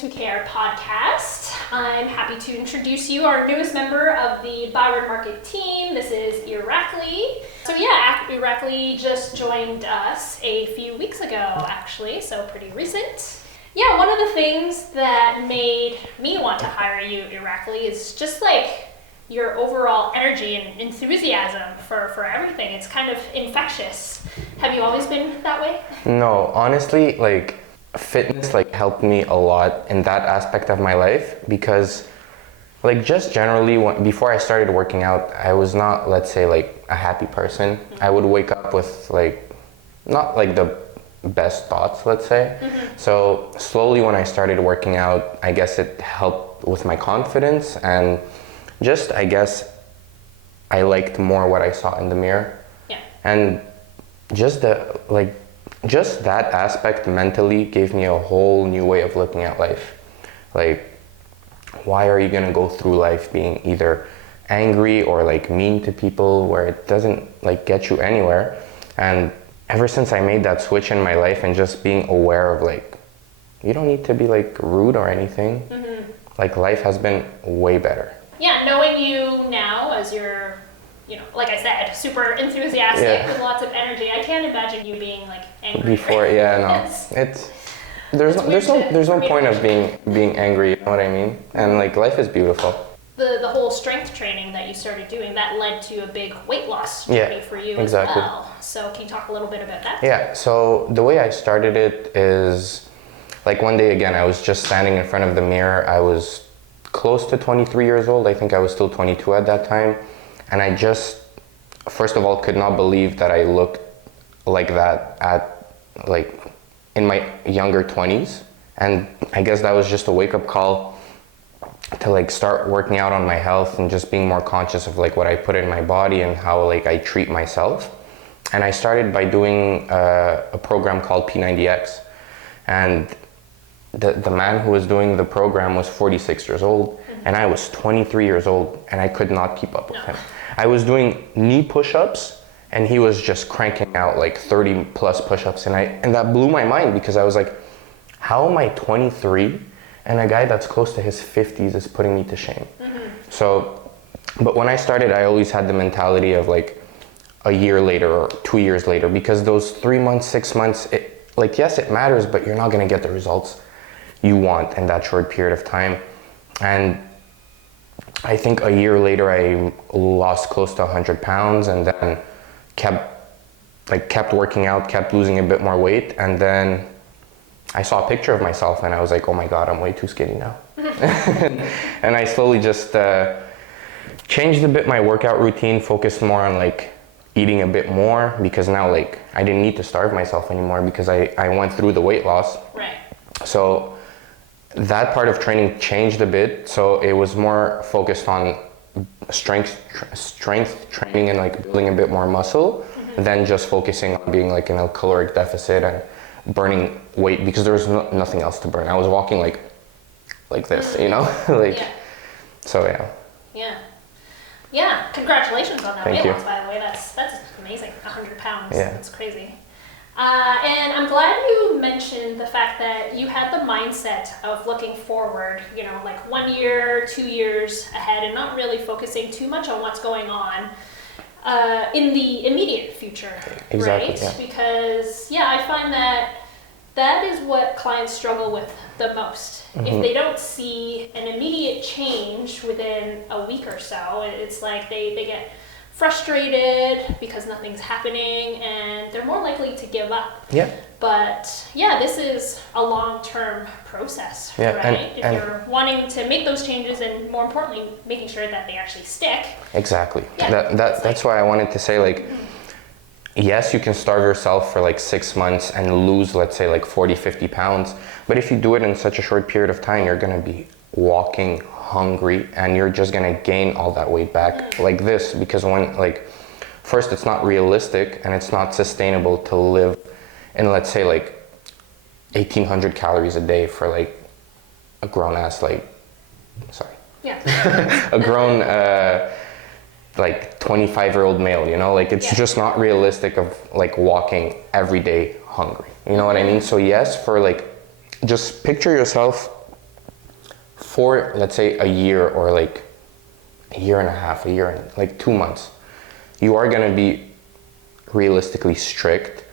PTwC podcast. I'm happy to introduce you our newest member of the Byward Market team. This is Irakli. So yeah, Irakli just joined us a few weeks ago, actually, so pretty recent. Yeah, one of the things that made me want to hire you, Irakli, is just like your overall energy and enthusiasm for everything. It's kind of infectious. Have you always been that way? No, honestly, like fitness helped me a lot in that aspect of my life, because just generally before I started working out, I was not, let's say, a happy person. Mm-hmm. I would wake up with not the best thoughts, let's say. Mm-hmm. So slowly when I started working out, I guess it helped with my confidence, and just, I guess, I liked more what I saw in the mirror. Yeah. And just just that aspect mentally gave me a whole new way of looking at life. Why are you gonna go through life being either angry or mean to people, where it doesn't get you anywhere? And ever since I made that switch in my life and just being aware of you don't need to be rude or anything. Mm-hmm. Life has been way better. Yeah, knowing you now as you're, like I said, super enthusiastic with lots of energy. I can't imagine you being angry. Before, yeah, no, there's no point of being angry. You know what I mean? And life is beautiful. The whole strength training that you started doing, that led to a big weight loss journey for you exactly. as well. So can you talk a little bit about that? Yeah. So the way I started it is one day again, I was just standing in front of the mirror. I was close to 23 years old. I think I was still 22 at that time. And I just, first of all, could not believe that I looked like that at, in my younger 20s. And I guess that was just a wake-up call to start working out on my health and just being more conscious of what I put in my body and how I treat myself. And I started by doing a program called P90X. And the man who was doing the program was 46 years old, mm-hmm. and I was 23 years old, and I could not keep up with him. I was doing knee push-ups, and he was just cranking out 30 plus push-ups, and that blew my mind, because I was how am I 23 and a guy that's close to his 50s is putting me to shame? Mm-hmm. So, but when I started, I always had the mentality of a year later or 2 years later, because those 3 months, 6 months, yes, it matters, but you're not gonna get the results you want in that short period of time. And I think a year later I lost close to 100 pounds, and then kept working out, kept losing a bit more weight, and then I saw a picture of myself and I was oh my God, I'm way too skinny now. And I slowly just changed a bit my workout routine, focused more on eating a bit more, because now I didn't need to starve myself anymore, because I went through the weight loss. Right. So that part of training changed a bit. So it was more focused on strength training and building a bit more muscle, mm-hmm. than just focusing on being in a caloric deficit and burning weight, because there was nothing else to burn. I was walking like this, Yeah. So yeah. Yeah. Yeah, congratulations on that Thank weight you. loss, by the way. That's amazing. 100 pounds. Yeah. That's crazy. And I'm glad you mentioned the fact that you had the mindset of looking forward, 1 year, 2 years ahead, and not really focusing too much on what's going on in the immediate future, exactly, right? Yeah. Because, I find that is what clients struggle with the most. Mm-hmm. If they don't see an immediate change within a week or so, it's they get frustrated because nothing's happening, and they're more likely to give up. Yeah. But this is a long-term process, yeah, right? If you're wanting to make those changes, and more importantly, making sure that they actually stick. Exactly. Yeah, that's why I wanted to say yes, you can starve yourself for 6 months and lose, let's say 40, 50 pounds. But if you do it in such a short period of time, you're gonna be walking hungry, and you're just gonna gain all that weight back this, because when first, it's not realistic and it's not sustainable to live in, let's say 1,800 calories a day for a grown ass a grown 25-year-old male, it's just not realistic of walking every day hungry, you know what I mean? So yes, for just picture yourself for, let's say, a year or like a year and a half, a year and like 2 months, you are going to be realistically strict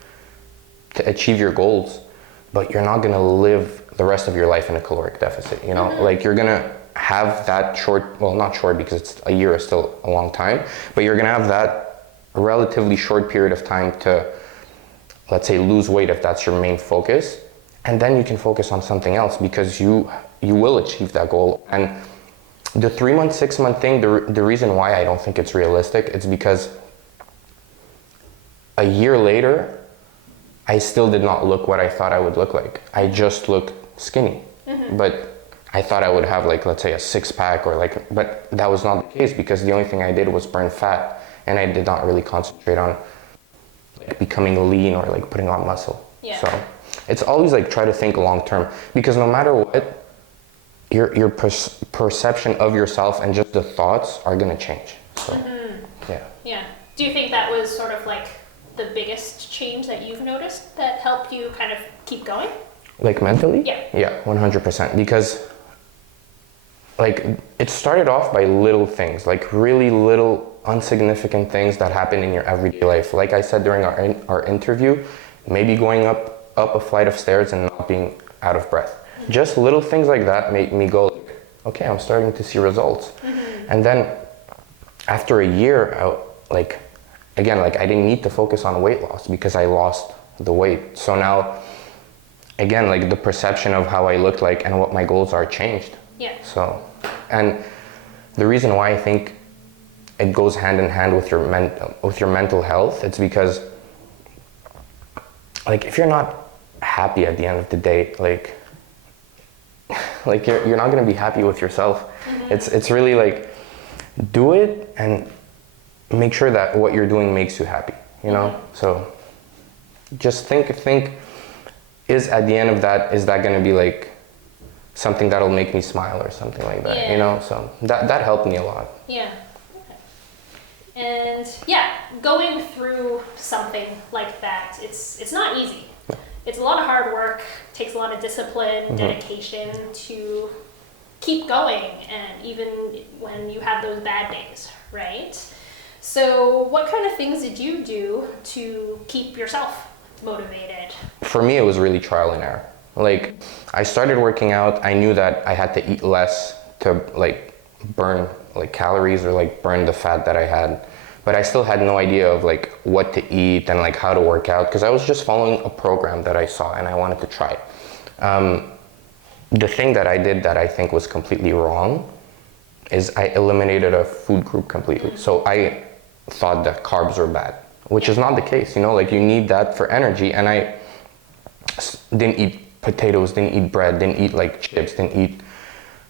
to achieve your goals, but you're not going to live the rest of your life in a caloric deficit, you know? Like you're going to have that short, well, not short because it's a year is still a long time, but you're going to have that relatively short period of time to, let's say, lose weight if that's your main focus, and then you can focus on something else because you will achieve that goal. And the 3 month, 6 month thing, the reason why I don't think it's realistic, it's because a year later, I still did not look what I thought I would look like. I just looked skinny, but I thought I would have like, let's say, a 6-pack or like, but that was not the case because the only thing I did was burn fat, and I did not really concentrate on like becoming lean or like putting on muscle. Yeah. So it's always like try to think long term, because no matter what, your perception of yourself and just the thoughts are gonna change. So yeah. Yeah. Do you think that was sort of like the biggest change that you've noticed that helped you kind of keep going? Like mentally? Yeah. Yeah, 100%. Because like it started off by little things, like really little insignificant things that happen in your everyday life. Like I said during our interview, maybe going up a flight of stairs and not being out of breath. Just little things like that make me go, like, okay, I'm starting to see results. And then after a year, I didn't need to focus on weight loss because I lost the weight. So now, again, like the perception of how I looked like and what my goals are changed. Yeah. So, and the reason why I think it goes hand in hand with your mental health, it's because like if you're not happy at the end of the day, like you're not gonna be happy with yourself. It's really like do it and make sure that what you're doing makes you happy, you know? So just think, is at the end of that, is that gonna be like something that'll make me smile or something like that, you know? So that helped me a lot. Yeah. And yeah, going through something like that, it's not easy. It's a lot of hard work, takes a lot of discipline, dedication to keep going, and even when you have those bad days, right? So what kind of things did you do to keep yourself motivated? For me, it was really trial and error. Like I started working out, I knew that I had to eat less to like burn like calories or like burn the fat that I had. But I still had no idea of like what to eat and like how to work out, because I was just following a program that I saw and I wanted to try. The thing that I did that I think was completely wrong is I eliminated a food group completely. So I thought that carbs were bad, which is not the case, you know, like you need that for energy. And I didn't eat potatoes, didn't eat bread, didn't eat like chips, didn't eat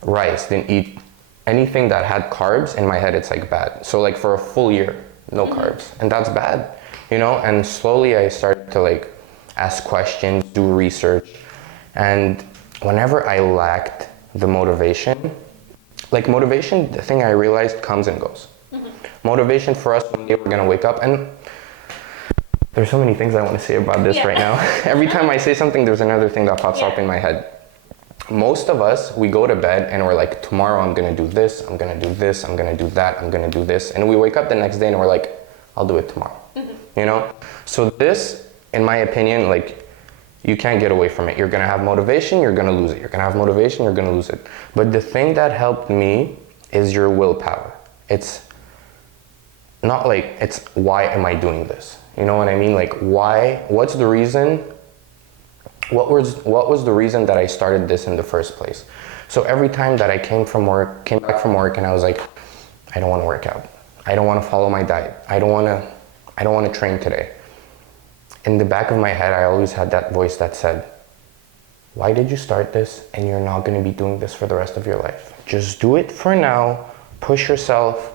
rice, didn't eat anything that had carbs. In my head, it's like bad. So like for a full year, no carbs, and that's bad, you know? And slowly I started to like ask questions, do research. And whenever I lacked the motivation, like motivation, the thing I realized comes and goes. Motivation for us, one day we're gonna wake up, and there's so many things I want to say about this right now. Every time I say something, there's another thing that pops up in my head. Most of us, we go to bed and we're like, tomorrow I'm gonna do this, I'm gonna do this, I'm gonna do that, I'm gonna do this. And we wake up the next day and we're like, I'll do it tomorrow, you know? So this, in my opinion, like you can't get away from it. You're gonna have motivation, you're gonna lose it. You're gonna have motivation, you're gonna lose it. But the thing that helped me is your willpower. It's not like, it's why am I doing this? You know what I mean? Like why, what's the reason? What was the reason that I started this in the first place? So every time that I came back from work and I was like, I don't want to work out. I don't want to follow my diet. I don't want to train today. In the back of my head, I always had that voice that said, why did you start this and you're not going to be doing this for the rest of your life? Just do it for now, push yourself,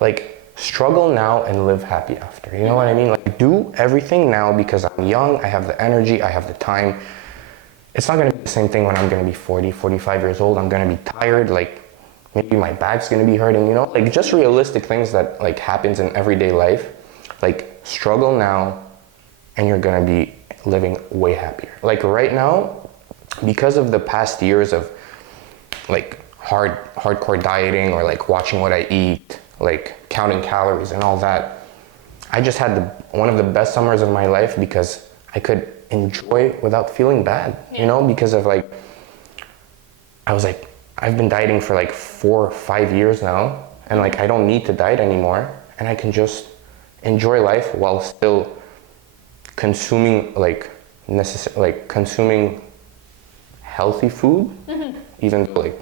like struggle now and live happy after. You know what I mean? Like do everything now because I'm young, I have the energy, I have the time. It's not gonna be the same thing when I'm gonna be 40, 45 years old. I'm gonna be tired, like maybe my back's gonna be hurting, you know? Like just realistic things that like happens in everyday life. Like struggle now and you're gonna be living way happier. Like right now, because of the past years of like hardcore dieting or like watching what I eat, like counting calories and all that. I just had one of the best summers of my life because I could enjoy without feeling bad, you know, because of like, I was like, I've been dieting for like 4 or 5 years now, and like I don't need to diet anymore, and I can just enjoy life while still consuming consuming healthy food, even though like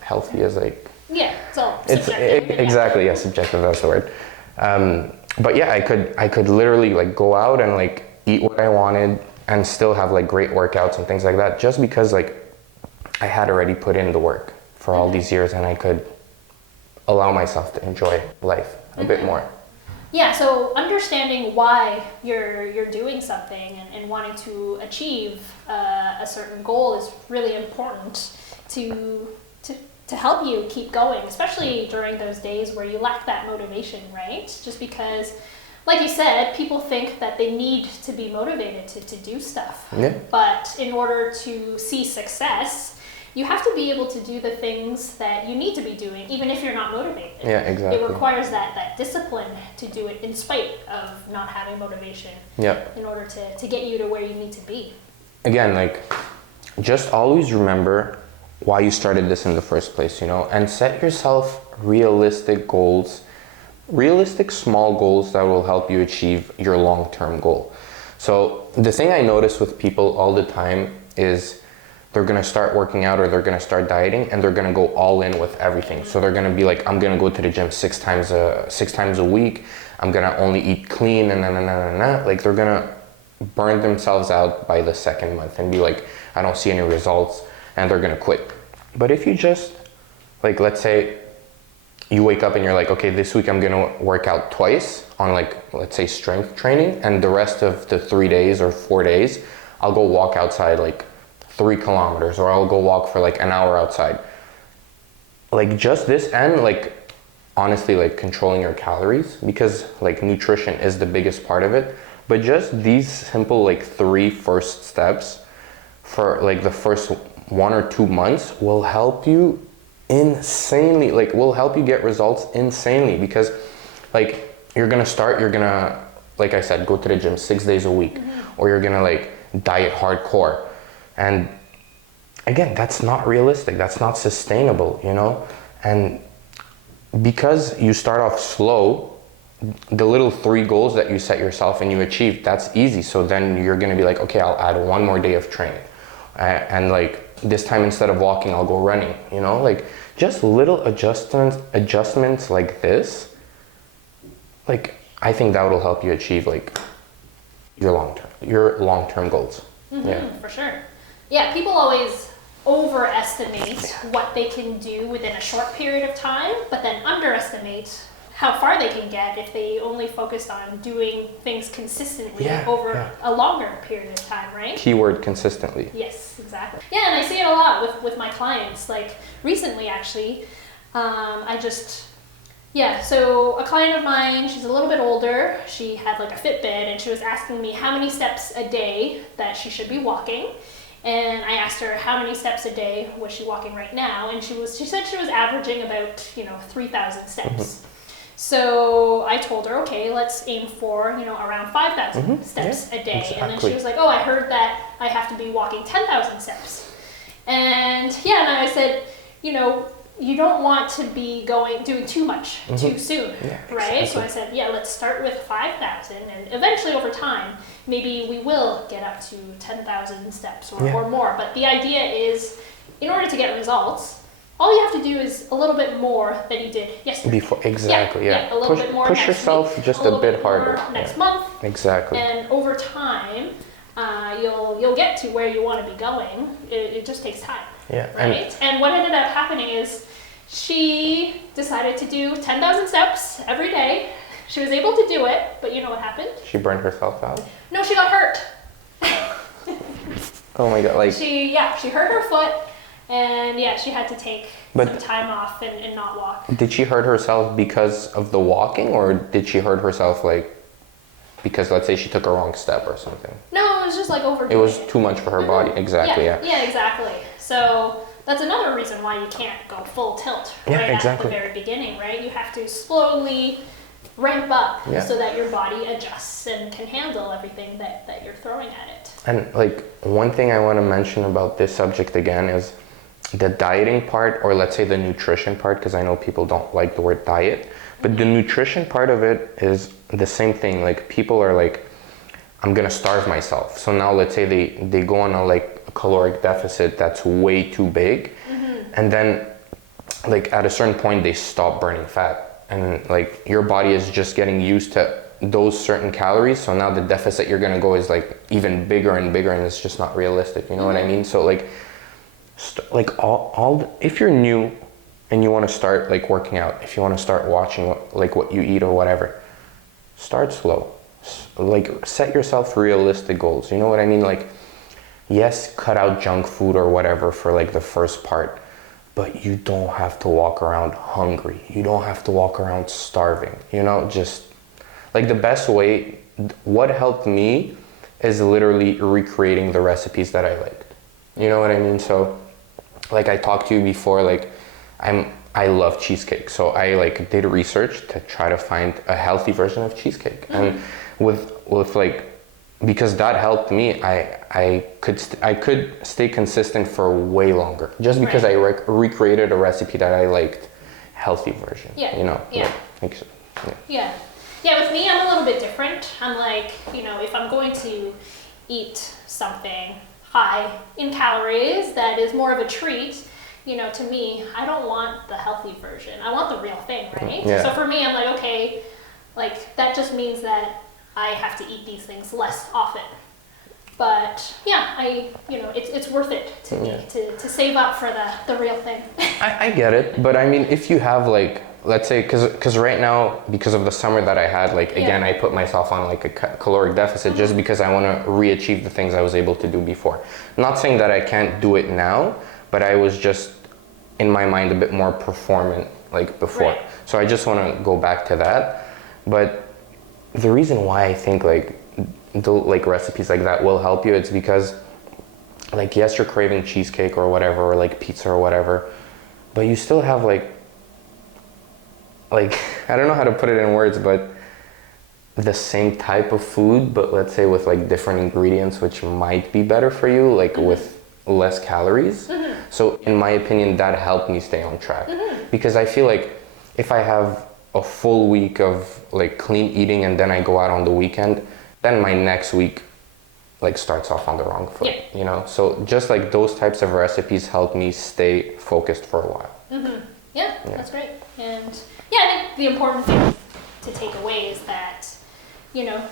healthy is like it's all subjective. Exactly, yeah, subjective, that's the word. But yeah, I could literally like go out and like eat what I wanted and still have like great workouts and things like that, just because like I had already put in the work for all these years, and I could allow myself to enjoy life a bit more. Yeah, so understanding why you're doing something and wanting to achieve a certain goal is really important to help you keep going, especially during those days where you lack that motivation, right? Just because, like you said, people think that they need to be motivated to do stuff. Yeah. But in order to see success, you have to be able to do the things that you need to be doing, even if you're not motivated. Yeah, exactly. It requires that discipline to do it in spite of not having motivation. Yeah. In order to get you to where you need to be. Again, like, just always remember why you started this in the first place, you know, and set yourself realistic goals, realistic small goals that will help you achieve your long-term goal. So the thing I notice with people all the time is they're gonna start working out or they're gonna start dieting and they're gonna go all in with everything. So they're gonna be like, I'm gonna go to the gym six times a week. I'm gonna only eat clean and like they're gonna burn themselves out by the second month and be like, I don't see any results, and they're gonna quit. But if you just, like, let's say you wake up and you're like, okay, this week I'm gonna work out twice on, like, let's say strength training, and the rest of the 3 days or 4 days, I'll go walk outside like 3 kilometers, or I'll go walk for like an hour outside. Like, just this, and like, honestly, like controlling your calories, because like nutrition is the biggest part of it. But just these simple like 3 first steps for like the first 1 or 2 months will help you insanely, like will help you get results insanely, because like you're gonna, like I said, go to the gym 6 days a week, or you're gonna like diet hardcore. And again, that's not realistic, that's not sustainable, you know? And because you start off slow, the little 3 goals that you set yourself and you achieve, that's easy. So then you're gonna be like, okay, I'll add 1 more day of training. And like this time, instead of walking, I'll go running, you know? Like just little adjustments like this, like I think that will help you achieve like your long-term goals. Yeah, for sure. Yeah, people always overestimate what they can do within a short period of time, but then underestimate how far they can get if they only focused on doing things consistently over a longer period of time, right? Keyword consistently. Yes, exactly. Yeah, and I see it a lot with my clients. Like recently, actually, so a client of mine, she's a little bit older. She had like a Fitbit, and she was asking me how many steps a day that she should be walking. And I asked her how many steps a day was she walking right now, and she said she was averaging about 3,000 steps. So I told her, okay, let's aim for around 5,000 steps a day. Exactly. And then she was like, oh, I heard that I have to be walking 10,000 steps. And I said, you don't want to be doing too much too soon, right? Exactly. So I said, let's start with 5,000, and eventually over time, maybe we will get up to 10,000 steps or more. But the idea is, in order to get results, all you have to do is a little bit more than you did yesterday. Exactly, a little bit more push yourself week, just a bit harder. Next month. Exactly. And over time, you'll get to where you want to be going. It just takes time. Yeah. Right? And what ended up happening is she decided to do 10,000 steps every day. She was able to do it, but you know what happened? She burned herself out. No, she got hurt. Oh my God! Like she hurt her foot, and she had to take some time off and not walk. Did she hurt herself because of the walking, or did she hurt herself like because, let's say, she took a wrong step or something? No, it was just like overdoing it. Was too much for her body. Exactly. Yeah. Yeah, exactly. So that's another reason why you can't go full tilt Yeah, exactly. at the very beginning, right? You have to slowly ramp up so that your body adjusts and can handle everything that you're throwing at it. And like one thing I want to mention about this subject again is the dieting part, or let's say the nutrition part, because I know people don't like the word diet, but the nutrition part of it is the same thing. Like people are like, I'm gonna starve myself. So now let's say they go on a like a caloric deficit that's way too big, and then like at a certain point they stop burning fat, and like your body is just getting used to those certain calories. So now the deficit you're gonna go is like even bigger and bigger, and it's just not realistic. You know what I mean? So like if you're new and you want to start like working out, if you want to start watching what you eat or whatever, start slow. Like set yourself realistic goals. You know what I mean? Like, yes, cut out junk food or whatever for like the first part, but you don't have to walk around hungry. You don't have to walk around starving. You know, just like the best way, what helped me is literally recreating the recipes that I liked. You know what I mean? So like I talked to you before, like I love cheesecake. So I like did research to try to find a healthy version of cheesecake. And with like, because that helped me, I could stay consistent for way longer, just because I recreated a recipe that I liked, healthy version. Yeah. You know. Yeah. Like, so, Yeah. Yeah, with me, I'm a little bit different. I'm like, you know, if I'm going to eat something high in calories that is more of a treat, you know, to me, I don't want the healthy version. I want the real thing, right? Yeah. So for me, I'm like, okay, like that just means that I have to eat these things less often. But yeah, you know, it's worth it to me to save up for the real thing. I get it, but I mean, if you have like, let's say, because right now, because of the summer that I had, like again, I put myself on like a caloric deficit just because I want to re-achieve the things I was able to do before. Not saying that I can't do it now, but I was just in my mind a bit more performant like before. Right. So I just want to go back to that. But the reason why I think like recipes like that will help you, it's because like, yes, you're craving cheesecake or whatever, or like pizza or whatever, but you still have like I don't know how to put it in words, but the same type of food, but let's say with like different ingredients, which might be better for you, like with less calories. So in my opinion, that helped me stay on track, because I feel like if I have a full week of like clean eating and then I go out on the weekend, then my next week like starts off on the wrong foot, you know? So just like those types of recipes help me stay focused for a while. Yeah, that's great. And yeah, I think the important thing to take away is that, you know,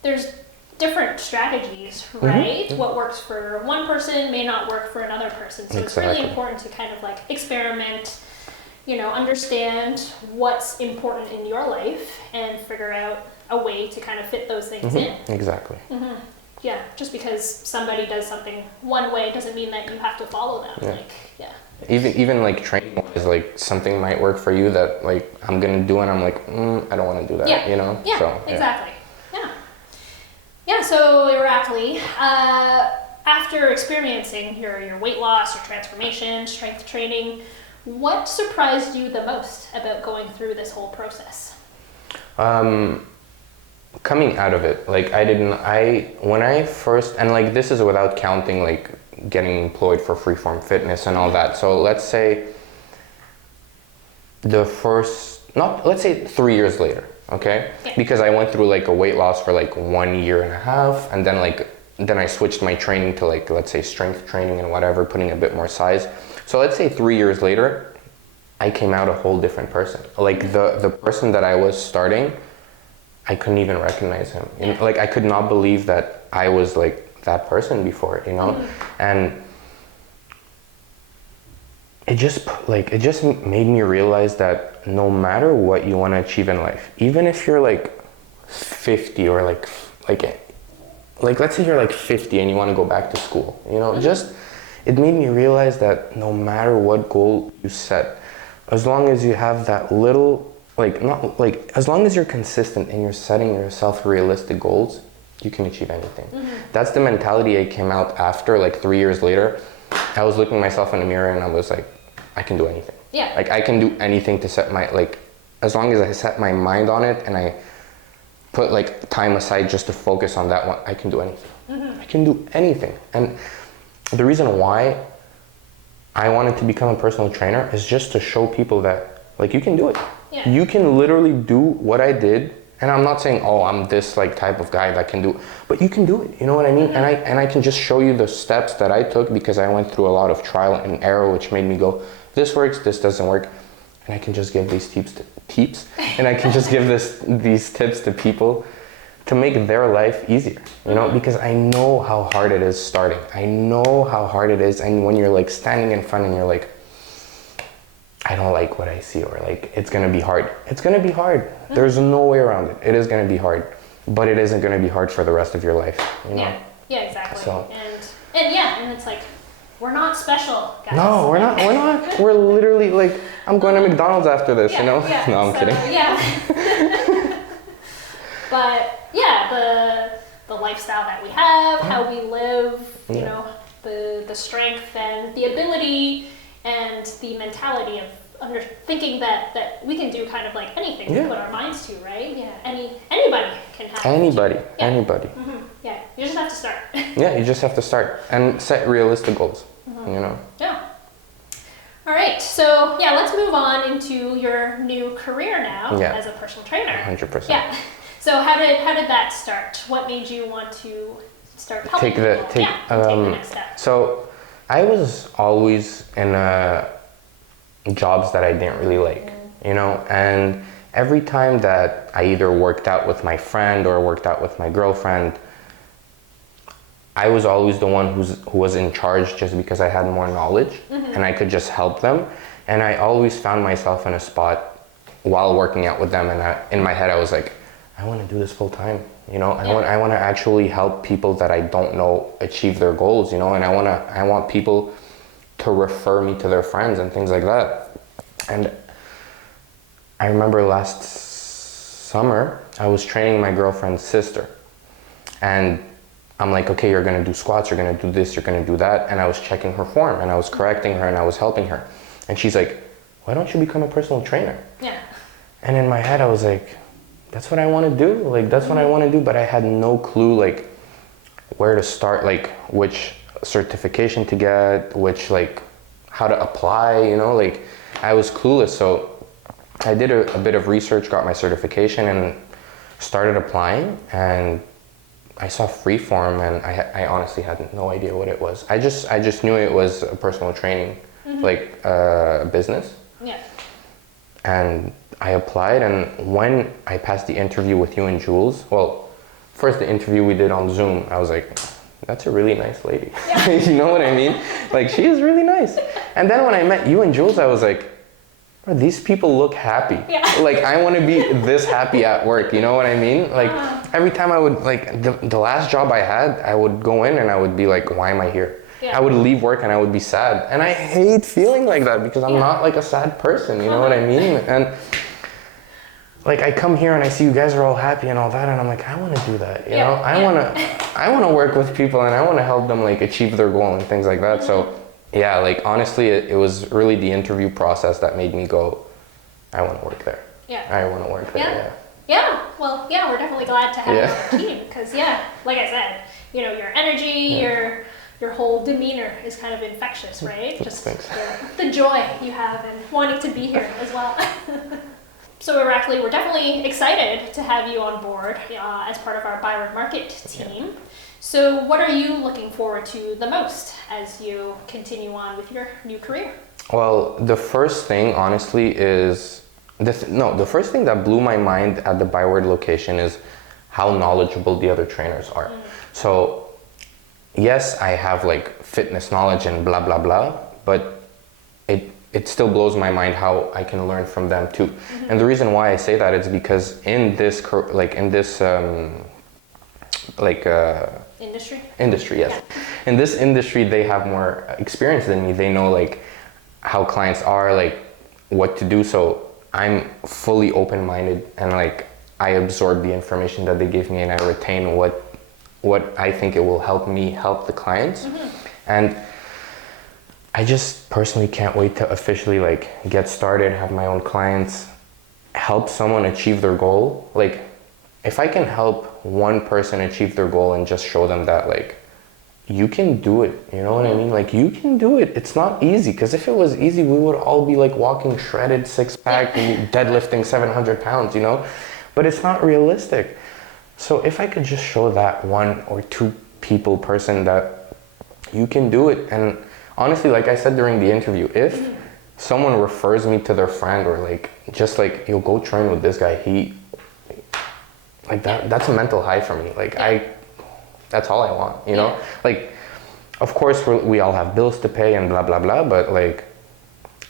there's different strategies, right? What works for one person may not work for another person. So it's really important to kind of like experiment, you know, understand what's important in your life and figure out a way to kind of fit those things in. Exactly. Yeah, just because somebody does something one way doesn't mean that you have to follow them. Even like training wise, like something might work for you that like I'm gonna do, and I'm like, I don't want to do that. You know. Yeah. So, exactly. Yeah. So Irakli, after experiencing your weight loss, your transformation, strength training, what surprised you the most about going through this whole process? Coming out of it, like when I first, and like this is without counting like getting employed for Freeform Fitness and all that. So let's say let's say 3 years later, okay? Because I went through like a weight loss for like 1.5 years, and then I switched my training to like, let's say strength training and whatever, putting a bit more size. So let's say 3 years later, I came out a whole different person. Like the person that I was starting, I couldn't even recognize him. You know, like I could not believe that I was like that person before, you know? And it just made me realize that no matter what you want to achieve in life, even if you're like 50 or like let's say you're like 50 and you want to go back to school, you know, it made me realize that no matter what goal you set, as long as you have that little, as long as you're consistent and you're setting yourself realistic goals, you can achieve anything. That's the mentality I came out after, like 3 years later. I was looking myself in the mirror and I was like, I can do anything. Yeah. Like I can do anything to set my, like, as long as I set my mind on it and I put like time aside just to focus on that one, I can do anything. I can do anything. And the reason why I wanted to become a personal trainer is just to show people that like you can do it. Yeah. You can literally do what I did. And I'm not saying, oh, I'm this like type of guy that can do, but you can do it. You know what I mean? And I can just show you the steps that I took because I went through a lot of trial and error, which made me go, this works, this doesn't work. And I can just give these tips, and I can just give these tips to people to make their life easier, you know, because I know how hard it is starting. I know how hard it is. And when you're like standing in front and you're like, I don't like what I see, or like, it's gonna be hard. It's gonna be hard. There's no way around it. It is gonna be hard, but it isn't gonna be hard for the rest of your life, you know? Yeah, exactly. So. And it's like, we're not special, guys. No, we're not. We're literally like, I'm going to McDonald's after this, you know? Yeah, no, I'm kidding. Yeah. But yeah, the lifestyle that we have, how we live, you know, the strength and the ability and the mentality of thinking that we can do kind of like anything we put our minds to, right? Yeah, anybody can have Anybody. Yeah, you just have to start. Yeah, you just have to start and set realistic goals, you know? Yeah. All right, so yeah, let's move on into your new career now as a personal trainer. 100%. Yeah. So how did that start? What made you want to start helping people? Take the next step. So I was always in jobs that I didn't really like, you know, and every time that I either worked out with my friend or worked out with my girlfriend, I was always the one who was in charge just because I had more knowledge and I could just help them. And I always found myself in a spot while working out with them, and in my head I was like, I want to do this full time, you know. I want to actually help people that I don't know achieve their goals, you know, and I want people to refer me to their friends and things like that. And I remember last summer I was training my girlfriend's sister, and I'm like, okay, you're gonna do squats, you're gonna do this, you're gonna do that. And I was checking her form and I was correcting her and I was helping her. And she's like, why don't you become a personal trainer? Yeah. And in my head, I was like, that's what I want to do. Like, that's what I want to do. But I had no clue, like, where to start, like, which certification to get, which, like, how to apply, you know, like, I was clueless. So I did a bit of research, got my certification, and started applying. And I saw Freeform, and I honestly had no idea what it was. I just knew it was a personal training, like, business. Yeah. And I applied, and when I passed the interview with you and Jules, well, first the interview we did on Zoom, I was like, that's a really nice lady. Yeah. You know what I mean? Like, she is really nice. And then when I met you and Jules, I was like, bro, these people look happy. Yeah. Like, I want to be this happy at work, you know what I mean? Like, every time I would, like, the last job I had, I would go in and I would be like, why am I here? Yeah. I would leave work and I would be sad. And I hate feeling like that because I'm not like a sad person, you know what I mean? And like, I come here and I see you guys are all happy and all that, and I'm like, I want to do that, you know? I want to work with people and I want to help them like achieve their goal and things like that. So yeah, like, honestly, it was really the interview process that made me go, I want to work there. Yeah. I want to work there, yeah. Yeah, well, yeah, we're definitely glad to have you on the team because, like I said, you know, your energy, your whole demeanor is kind of infectious, right? Just the joy you have and wanting to be here as well. So Irakli, we're definitely excited to have you on board as part of our Byward Market team. Yeah. So what are you looking forward to the most as you continue on with your new career? Well, the first thing, honestly, is the first thing that blew my mind at the Byward location is how knowledgeable the other trainers are. So yes, I have like fitness knowledge and blah blah blah, but it still blows my mind how I can learn from them too. And the reason why I say that is because in this industry, yes. Yeah. In this industry, they have more experience than me. They know like how clients are, like what to do. So I'm fully open-minded and like I absorb the information that they give me and I retain what I think it will help me help the clients. And I just personally can't wait to officially like get started, have my own clients, help someone achieve their goal. Like if I can help one person achieve their goal and just show them that like you can do it, you know what I mean? Like you can do it. It's not easy, because if it was easy, we would all be like walking shredded, six-pack, and deadlifting 700 pounds, you know? But it's not realistic. So if I could just show that one or two person that you can do it. And honestly, like I said during the interview, if someone refers me to their friend, or like just like, you'll go train with this guy, he like that's a mental high for me. Like that's all I want, you know? Like of course we all have bills to pay and blah blah blah, but like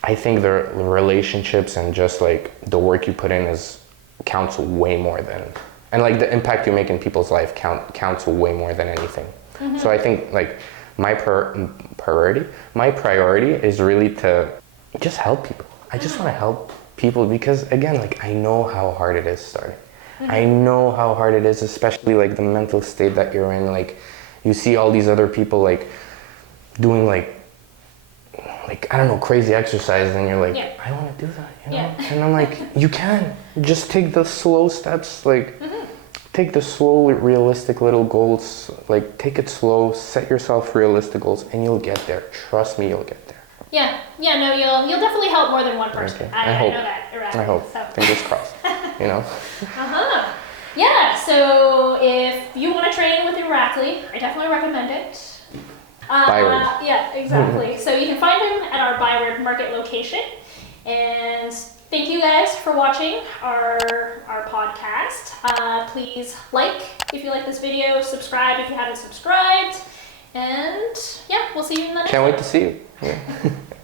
I think the relationships and just like the work you put in counts way more than, and like the impact you make in people's life counts way more than anything. So I think like my priority is really to just help people. I just want to help people, because again, like I know how hard it is starting. I know how hard it is, especially like the mental state that you're in. Like you see all these other people like doing like I don't know, crazy exercises, and you're like, I want to do that, you know? And I'm like, you can just take the slow steps, like take the slow, realistic little goals, like take it slow, set yourself realistic goals, and you'll get there. Trust me, you'll get there. No, you'll definitely help more than one person. Okay. I know that, Irakli. I hope. So. Fingers crossed. You know. Yeah. So if you want to train with Irakli, I definitely recommend it. Byward. Yeah, exactly. So you can find him at our Byward Market location. And thank you guys for watching our podcast. Please like if you like this video, subscribe if you haven't subscribed, and yeah, we'll see you in the next one. Can't wait to see you. Yeah.